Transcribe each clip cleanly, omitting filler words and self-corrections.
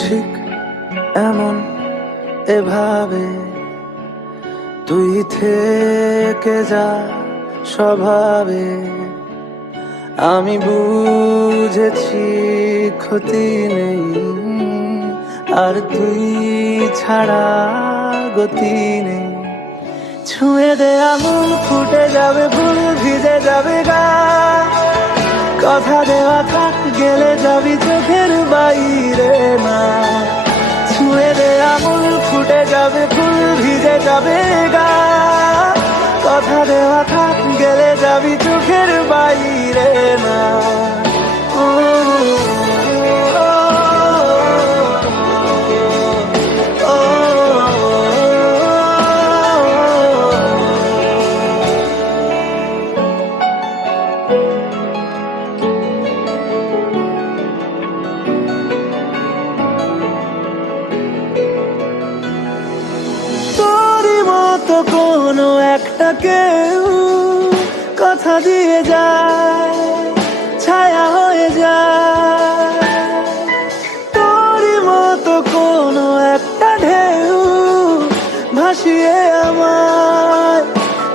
ঠিক এমন এভাবে তুই থেকে যা স্বভাবে। আমি বুঝেছি ক্ষতি নেই, আর তুই ছাড়া গতি নেই। ছুঁয়ে দে আঙুল, ফুটে যাবে ফুল, ভিজে যাবে গা। কথা দেওয়া থাক, গেলে যাবি চোখের বাইরে না। ছুঁয়ে দে আঙুল, ফুটে যাবে ফুল, ভিজে যাবে গা। কথা দেওয়া থাক, গেলে যাবি চোখের বাইরে না। ও, ও, ও, ও, তোরই মতো কোনো একটা কেউ কথা দিয়ে যায়, ছায়া হয়ে যায়। তোরই মতো কোনো একটা ঢেউ ভাসিয়ে আমায়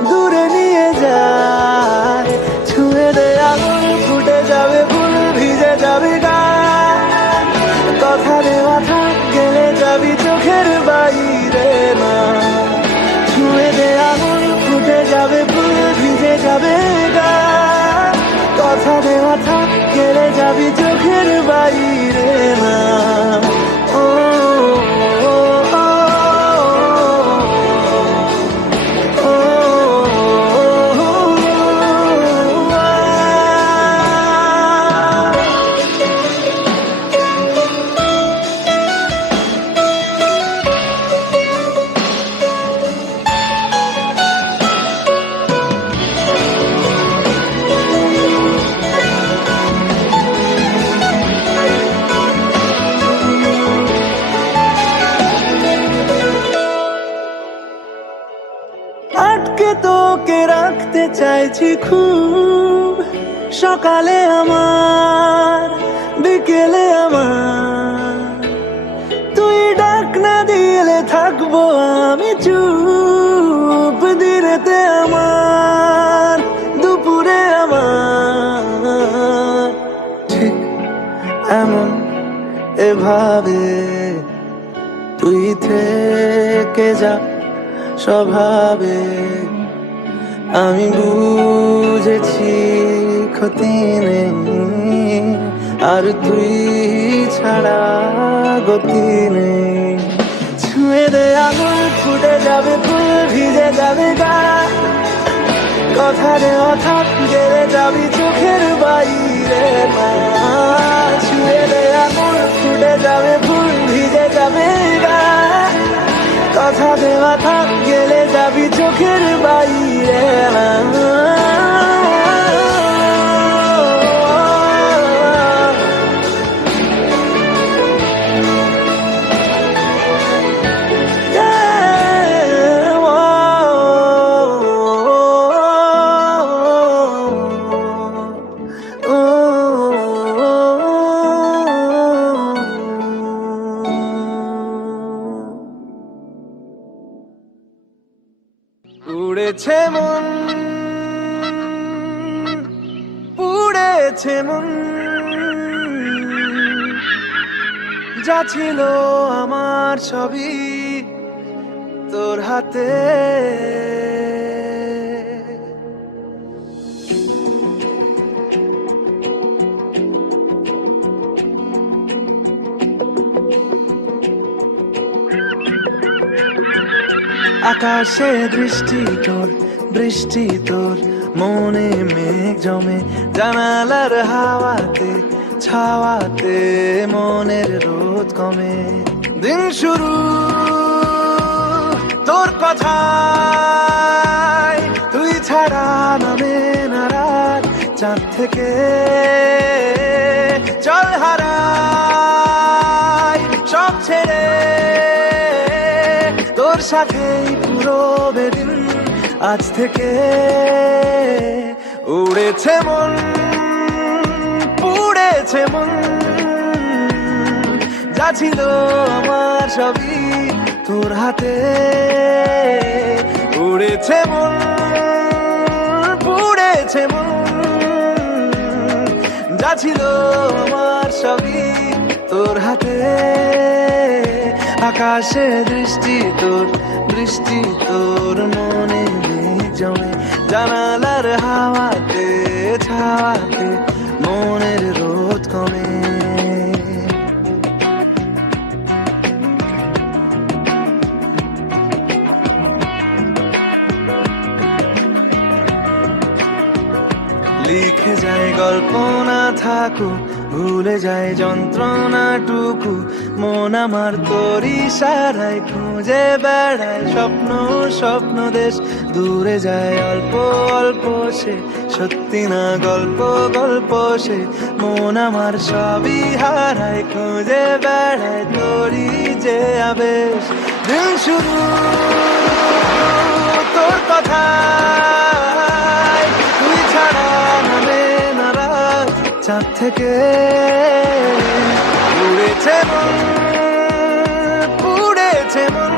দূরে নিয়ে যায়। ছুঁয়ে দে আঙুল, ফুটে যাবে ফুল, ভিজে যাবে গা। কথা দেওয়া থাক, গেলে যাবি চোখের বাইরে না। ছুঁয়ে দে আঙুল, ফুটে যাবে ফুল, ভিজে যাবে গা। কথা দেওয়া থাক, গেলে যাবি চোখের বাইরে না। ও, ও, ও, ও, আটকে তোকে রাখতে চাইছি খুব। সকালে আমার, বিকেলে আমার। তুই ডাক না দিলে থাকবো আমি চুপ। দিনেতে আমার, দুপুরে আমার। ঠিক এমন এভাবে তুই থেকে যা স্বভাবে। আমি বুঝেছি ক্ষতি নেই, আর তুই ছাড়া গতি নেই। ছুঁয়ে দে আঙুল, ফুটে যাবে ফুল, ভিজে যাবে গা। কথা দেওয়া থাক, গেলে যাবি চোখের বাইরে না। ছুঁয়ে দে আঙুল, ফুটে যাবে ফুল, ভিজে যাবে গা। কথা দেওয়া থাক, গেলে যাবি চোখের বাইরে না। উড়েছে মন, পুড়েছে মন, যা ছিল আমার সবই তোর হাতে। আকাশে দৃষ্টি তোর, বৃষ্টি তোর, মনে মেঘ জমে। জানালার হাওয়াতে, ছাওয়াতে মনের রোদ কমে। দিন শুরু তোর কথায়, তুই ছাড়া নামে না রাত। চাঁদ থেকে চল হারাই সব ছেড়ে, তোর সাথেই পুরো বেদিন। আজ থেকে উড়েছে মন, পুড়েছে মন, যা ছিল আমার সবই তোর হাতে, উড়েছে মন, পুড়েছে মন, যা ছিল আমার সবই তোর হাতে। আকাশে দৃষ্টি তোর, বৃষ্টি তোর, মনে মেঘ জমে জানালার হাওয়াতে, ছাওয়াতে মনের রোদ কমে। লিখে যায় গল্প না থাকুক, ভুলে যায় যন্ত্রণাটুকু, মন আমার তোর ইশারায় খুঁজে বেড়ায় স্বপ্ন, স্বপ্ন দেশ দূরে যায় অল্প অল্প সে, সত্যি না গল্প, গল্প সে, মন আমার সবই হারায় খুঁজে বেড়ায় তোরই যে আবেশ। দিন শুরু তোর কথা, তুই ছাড়া নামে না রাত, চাঁদ থেকে উড়েছে মন, পুড়েছে মন,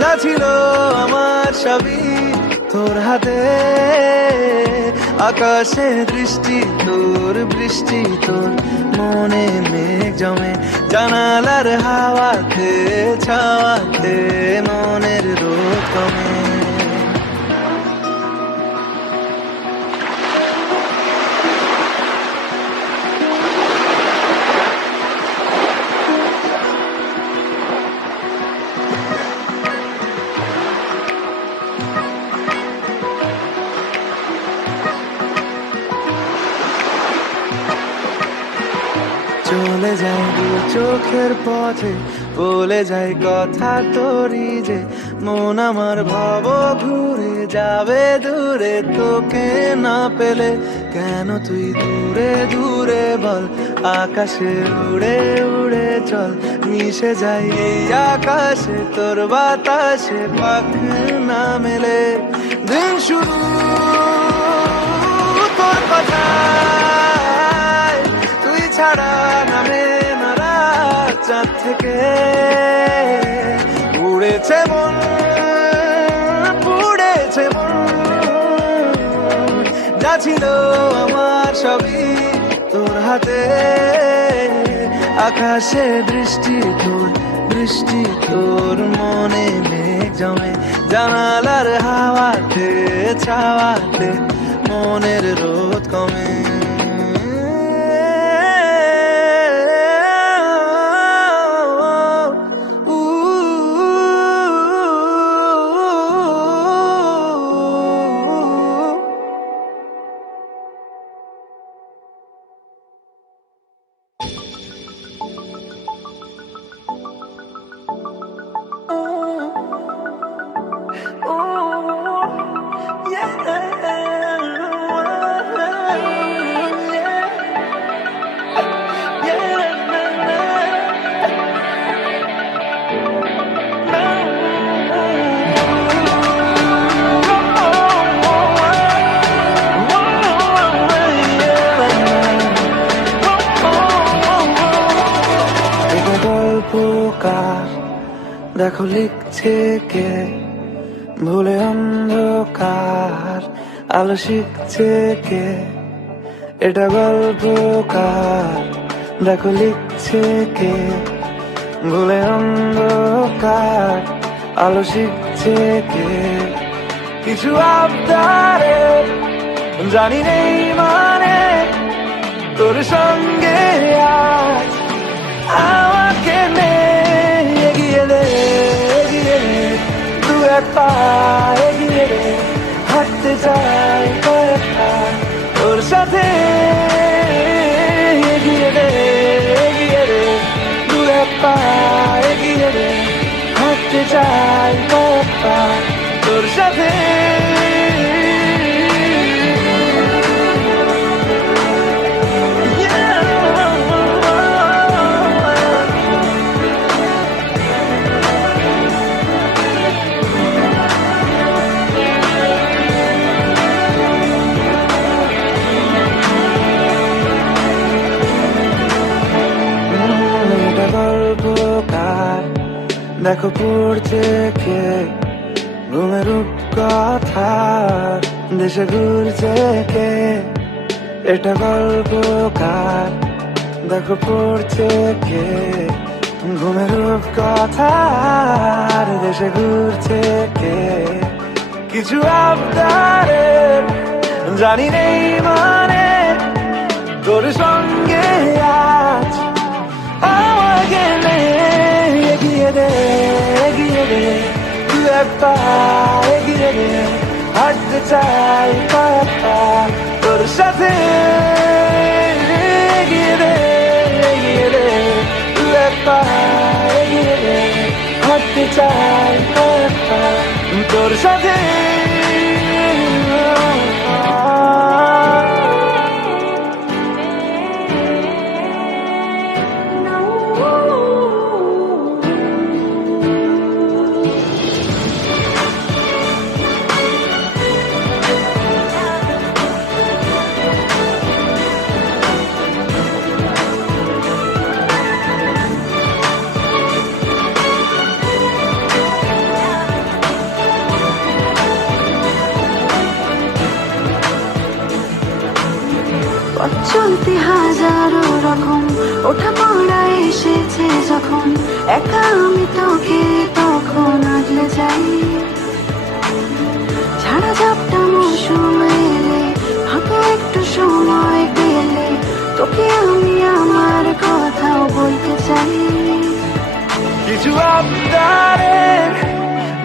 যা ছিল আমার সবই তোর হাতে। আকাশে দৃষ্টি তোর, বৃষ্টি তোর, মনে মেঘ জমে জানালার হাওয়াতে, ছাওয়াতে মনের রোদ কমে। চলে যায় দু চোখের পথে, বলে যায় কথা তোরই যে, মন আমার ভাব ঘুরে যাবে দূরে তোকে না পেলে। কেন তুই দূরে দূরে বল, আকাশে উড়ে উড়ে চল, মিশে যাই এই আকাশে তোর বাতাসে, পাখ না মেলে। দিন শুরু তোর কথা, তুই ছাড়া নামে না রাত, চাঁদ থেকে উড়েছে মন, পুড়েছে মন, যা ছিল আমার সবই তোর হাতে। আকাশে দৃষ্টি তোর, বৃষ্টি তোর, মনে মেঘ জমে জানালার হাওয়াতে, ছাওয়াতে মনের রোদ কমে। দেখো লিখছে কে, ভুলে অন্ধকার আলো শিখছে কে, এটা গল্পকার। দেখো লিখছে কে, ভুলে অন্ধকার আলো শিখছে কে, কিছু আবদারে জানি নেই মানে, তোর সঙ্গে আজ আমাকে নে, এগিয়ে দে, এগিয়ে দে, দু এক পা এগিয়ে দে, হাঁটতে চাই কয়েক পা তোর সাথে, এগিয়ে দে, এগিয়ে দে, দু এক পা এগিয়ে দে, হাঁটতে চাই কয়েক পা তোর সাথে। দেখো পড়ছে কে ঘুমের রূপকথার দেশে ঘুরছে কে এটা গল্পকার দেখো পড়ছে কে ঘুমের রূপকথার দেশে ঘুরছে কে কিছু আবদারের জানি নেই মানে তোর সঙ্গে আজ আমাকে নে এগিয়ে দে দু এক পা এগিয়ে দে হাঁটতে চাই কয়েক পা তোর সাথে এগিয়ে দে দু এক পা এগিয়ে দে হাঁটতে চাই কয়েক পা তোর সাথে চলতে হাজারো রকম ওঠা পড়া এসেছে যখন একা আমি তোকে তখন আগলে যাই ছাড়া ঝাপটা মৌসুম এলে হাতে একটু সময় পেলে তোকে আমি আমার কথাও বলতে চাই কিছু আবদারের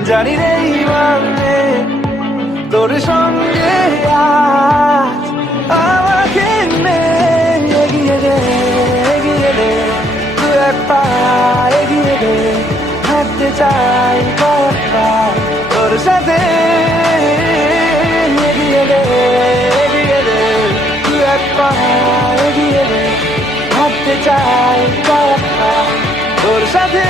জানি নেই মানে তোর সঙ্গে আজ আমাকে নে এগিয়ে দে দু এক পা এগিয়ে দে হাঁটতে চাই কয়েক পা তোর সাথে এগিয়ে দে দু এক পা এগিয়ে দে হাঁটতে চাই কয়েক পা তোর সাথে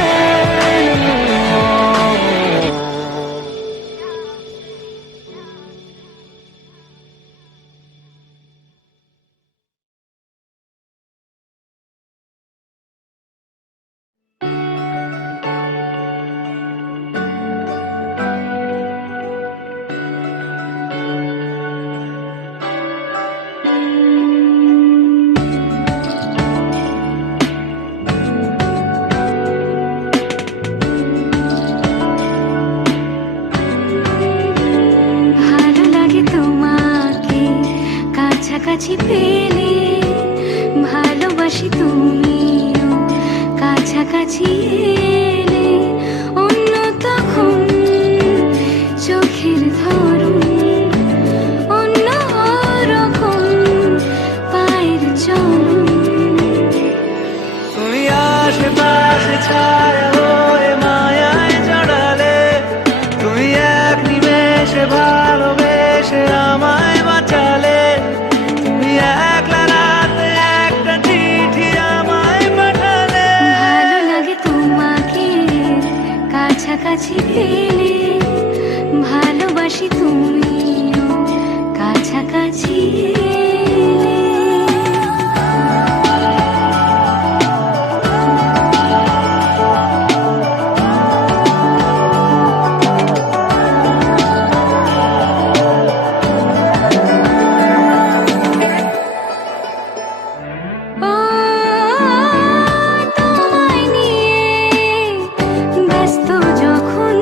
কাছাকাছি পেলে ভালোবাসি তুমিও কাছাকাছি এলে অন্য তখন চোখের ধরুন অন্য রকম পায়ের চরণ তুমি আশেপাশে ছায়া হয়ে মায়ায় জড়ালে তুমি এক নিমেষে ভালোবেসে আমায় বাঁচালে তুমি একলা রাতে একটা চিঠি আমায় পাঠালে ভালো লাগে তোমাকে কাছাকাছি পেলে ভালোবাসি তুমিও কাছাকাছি এলে তোমায় নিয়ে ব্যস্ত যখন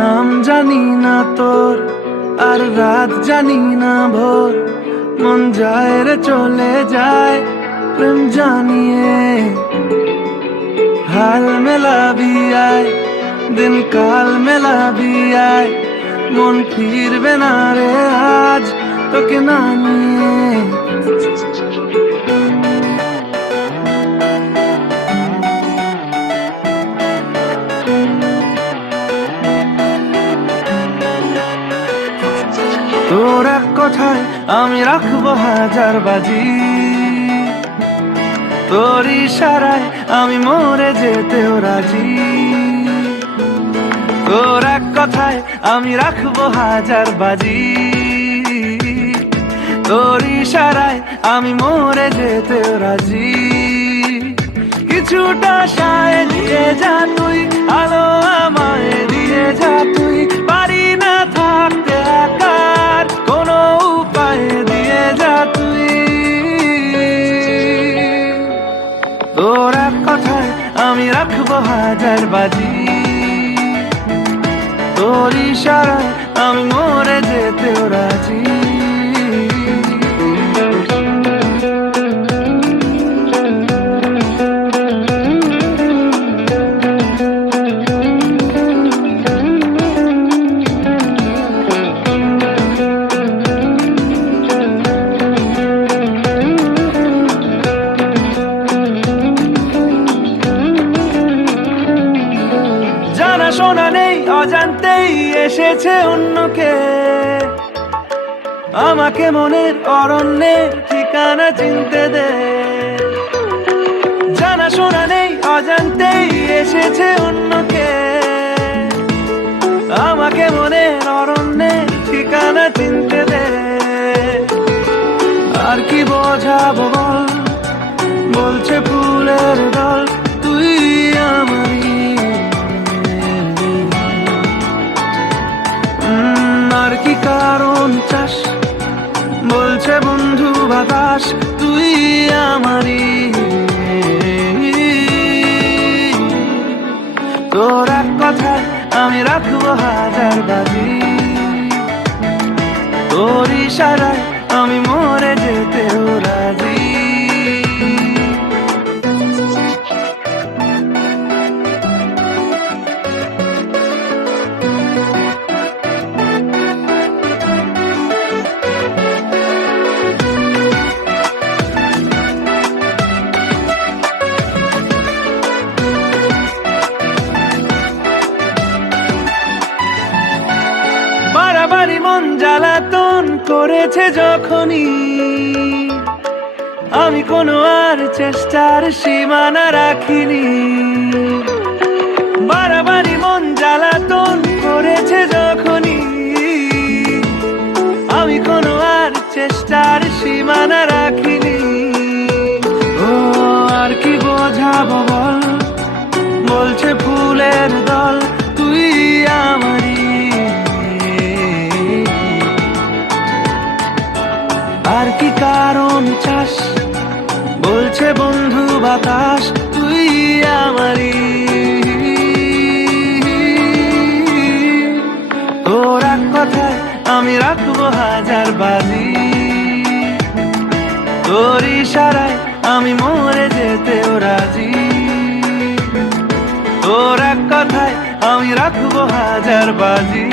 নাম জানি না তোর, আর রাত জানি না ভোর, মন যায় রে চলে যায় প্রেম জানিয়ে। হাল মেলাবি আয়, দিন কাল মেলাবি আয়, মন ফিরবে না রে আজ তোকে না নিয়ে। তোর এক কথায় আমি রাখবো হাজার বাজি, তোর ইশারায় আমি মরে যেতেও রাজি। তোর এক কথায় আমি রাখবো হাজার বাজি, তোর ইশারায় আমি মরে যেতেও রাজি। কিছুটা সায় দিয়ে যা তুই, আলো আমায় দিয়ে যা তুই, পারি না থাকতে একার কোনো উপায় দিয়ে যা তুই। তোর এক কথায় আমি রাখবো হাজার বাজি, তোর ইশারায় আমি মরে যেতেও রাজি। শোনা নেই অজান্তেই এসেছে অন্যকে, আমাকে মনের অরণ্যের ঠিকানা চিনতে দে। জানা শোনা নেই অজান্তেই এসেছে অন্যকে, আমাকে মনের অরণ্যের ঠিকানা চিনতে দে। আর কি বোঝাবো বল, বলছে ফুলের দল তুই আমারই। আর কি কারণ চাস, বলছে বন্ধু বাতাস তুই আমারই। তোর এক কথায় আমি রাখবো হাজার বাজি, তোর ইশারায় আমি মরে যেতেও রাজি। বাড়াবাড়ি মন জ্বালাতন করেছে যখনই, আমি কোনো আর চেষ্টার সীমানা রাখিনি। বাড়াবাড়ি মন জ্বালাতন করেছে যখনই, আমি কোনো আর চেষ্টার সীমানা রাখিনি। ও আর কি বোঝাবো বল, বলছে ফুলের দল তুই আমারই। আর কি কারণ চাস, বলছে বন্ধু বাতাস তুই আমারই। তোর এক কথায় আমি রাখবো হাজার বাজি, তোর ইশারায় আমি মরে যেতেও রাজি। তোর এক কথায় আমি রাখবো হাজার বাজি,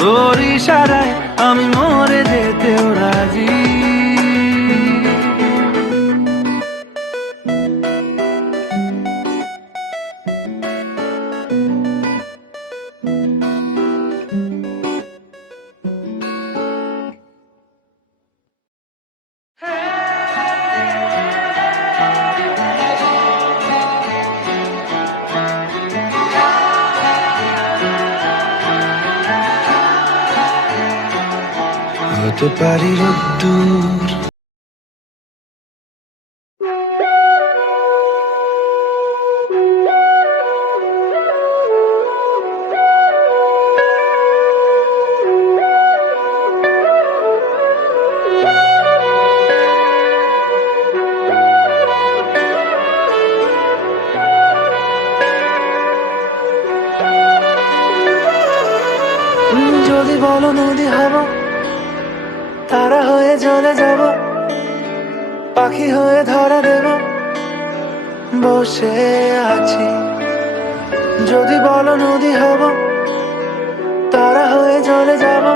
তোর ইশারায় আমি মরে যেতেও রাজি। হতে পারি রোদ্দুর, বলো নদী হব, তারা হয়ে জ্বলে যাব, পাখি হয়ে ধরা দেব, বসে আছি। যদি বলো নদী হব, তারা হয়ে জ্বলে যাব,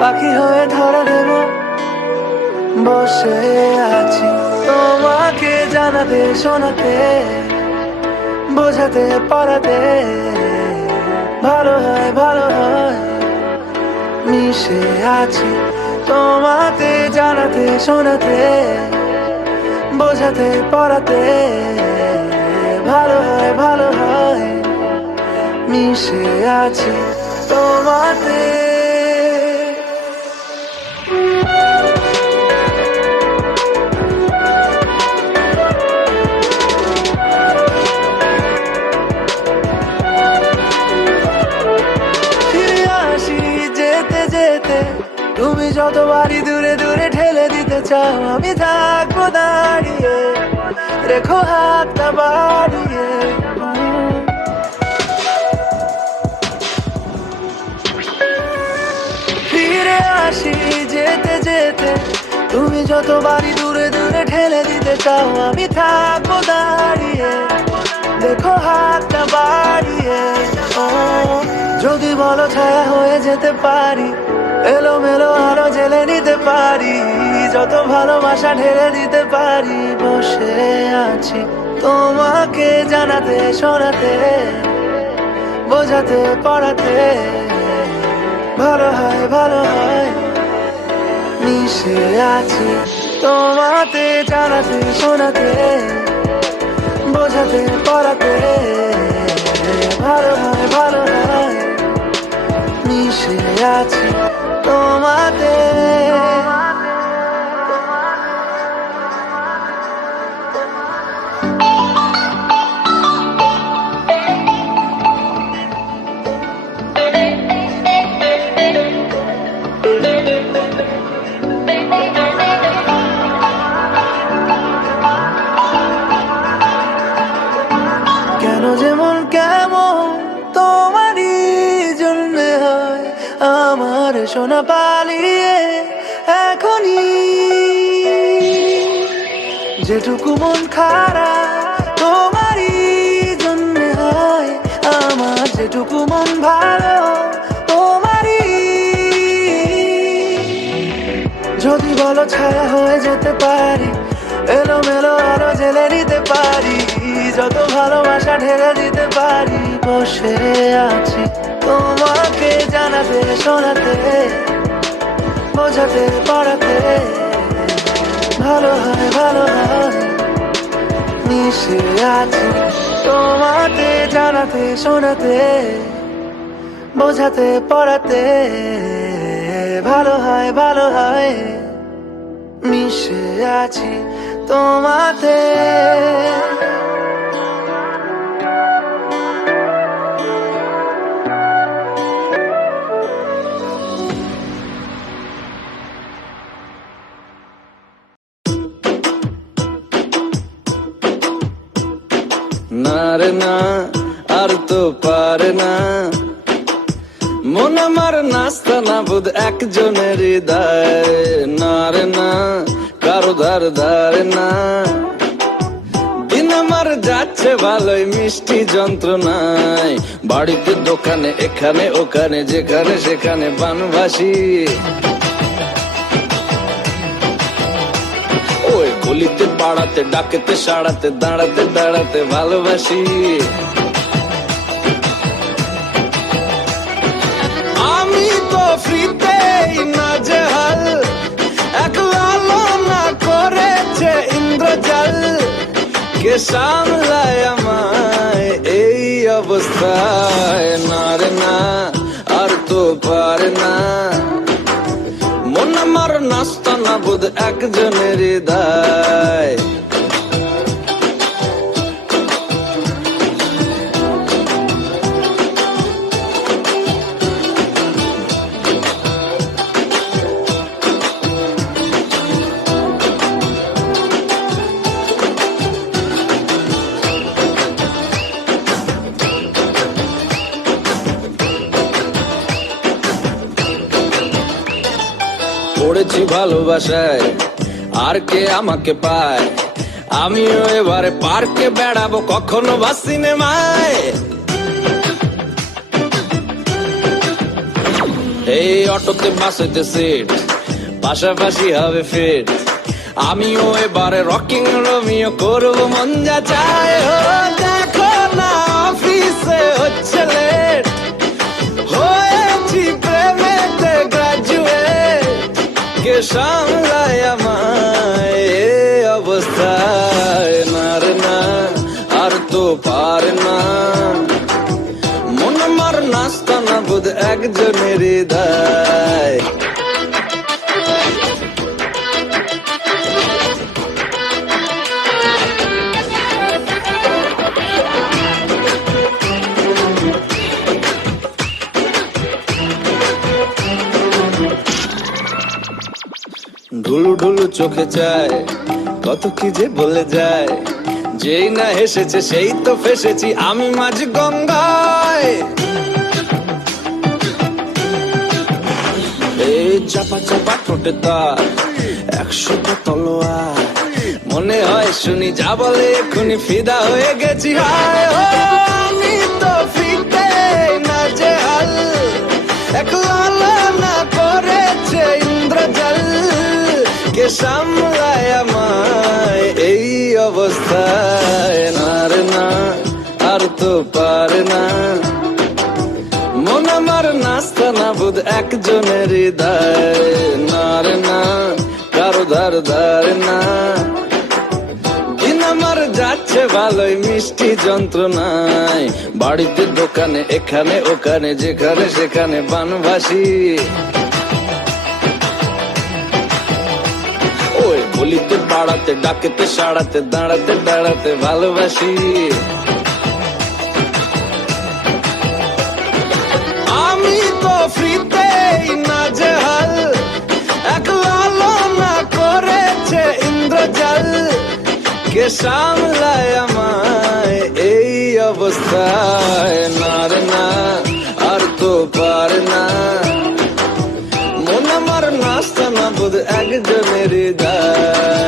পাখি হয়ে ধরা দেব, বসে আছি। তোমাকে জানাতে শোনাতে বোঝাতে পড়াতে ভালো হয় ভালো হয়, মিশে আছি। তোমাকে জানাতে শোনাতে বোঝাতে পড়াতে ভালো হয়, মিশে আছি তোমাতে। ফিরে আসি যেতে যেতে, তুমি যতবারই দূরে দূরে ঠেলে দিতে চাও, আমি থাকবো দাঁড়িয়ে, রেখো হাতটা বাড়িয়ে। ফিরে আসি যেতে যেতে, তুমি যতবারই দূরে দূরে ঠেলে দিতে চাও, আমি থাকবো দাঁড়িয়ে, দেখো হাতটা বাড়িয়ে। যদি বলো ছায়া হয়ে যেতে পারি, এলো মেলো আলো জেলে নিতে পারি, যত ভালোবাসা ঢেলে দিতে পারি, বসে আছি তোমাকে জানাতে শোনাতে বোঝাতে পড়াতে ভালো হয়, মিশে আছি তোমাতে জানাতে শোনাতে বোঝাতে পড়াতে ভালো হয়, মিশে আছি তোমাতে। কেন যেমন কেমন তোমারই জন্যে হয় আমার সোনা পালিয়ে এখনই, যেটুকু মন খারাপ তোমারই জন্যে হয় আমার, যেটুকু মন ভালো তোমারই। যদি বলো ছায়া হয়ে যেতে পারি, এলো মেলো আলো জেলে নিতে পারি, যত ভালোবাসা ঢেলে দিতে পারি, বসে আছি তোমাকে জানাতে শোনাতে বোঝাতে পড়াতে ভালো হয়, মিশে আছি তোমাকে জানাতে শোনাতে বোঝাতে পড়াতে ভালো হয়, মিশে আছি তোমাতে। না রে না আর তো পারে না, মন আমার নাস্তা না বুধ একজনের হৃদয়, না রে না কারো ধারে না, দিন আমার যাচ্ছে ভালোই মিষ্টি যন্ত্রণায়, বাড়িতে দোকানে এখানে ওখানে যেখানে সেখানে বানভাসি, ওই গলিতে পাড়াতে ডাকেতে সাড়াতে দাঁড়াতে দাঁড়াতে ভালোবাসি। আমি তো ফ্রিতেই নাজেহাল, একলা না করেছে ইন্দ্রজাল, কে সামলায় আমায় এই অবস্থায়, না রে না আর তো পারে না, মন আমার নাস্তা না বোধ একজনের হৃদয়। পড়েছি ভালোবাসায়, আর কে আমাকে পায়? আমিও এবারে পার্কে বেড়াবো, কখনো বা সিনেমায়। এই অটোতে বাসেতে সিট, পাশাপাশি হবে ফিট। আমিও এবারে রকিং রোমিও করবো মন যা চায়। ও দেখো না অফিসে হচ্ছে লেট, হয়েছি প্রেমেতে গ্রাজুয়েট। কে সামলায় আমায় এই অবস্থায়? না রে না, আর তো পারে না। মন আমার নাস্তা না বোধ একজনের হৃদয়। ঢুলু ঢুলু চোখে চায়, কত কি যে বলে যায়। যেই না হেসেছে সেই তো ফেসেছি আমি মাঝ গঙ্গায়। এই চাপা চাপা ঠোঁটে তার 100টা তলোয়ার, মনে হয় শুনি যা বলে এক্ষুনি ফিদা হয়ে গেছি। হায় ও আমি তো ফিতে না যে হাল, একলা না করেছে ইন্দ্রজাল। কে সামলায় আমায় এই অবস্থায়? না রে না, আর তো পারে না। মন আমার নাস্তা না বোধ একজনের হৃদয়। না রে না, কারো ধার ধারে না। দিন আমার যাচ্ছে ভালোই মিষ্টি যন্ত্রণায়, বাড়িতে দোকানে এখানে ওখানে যেখানে সেখানে বানভাসি। ওই বলিতে পাড়াতে ডাকেতে সাড়াতে দাঁড়াতে দাঁড়াতে ভালোবাসি। আমি তো ফ্রিতেই না যে হাল, একলা না করেছে ইন্দ্রজাল। কে সামলায় আমায় এই অবস্থায়? না রে না, আর তো পারে না। মন আমার নাস্তা না বোধ একজনের হৃদয়।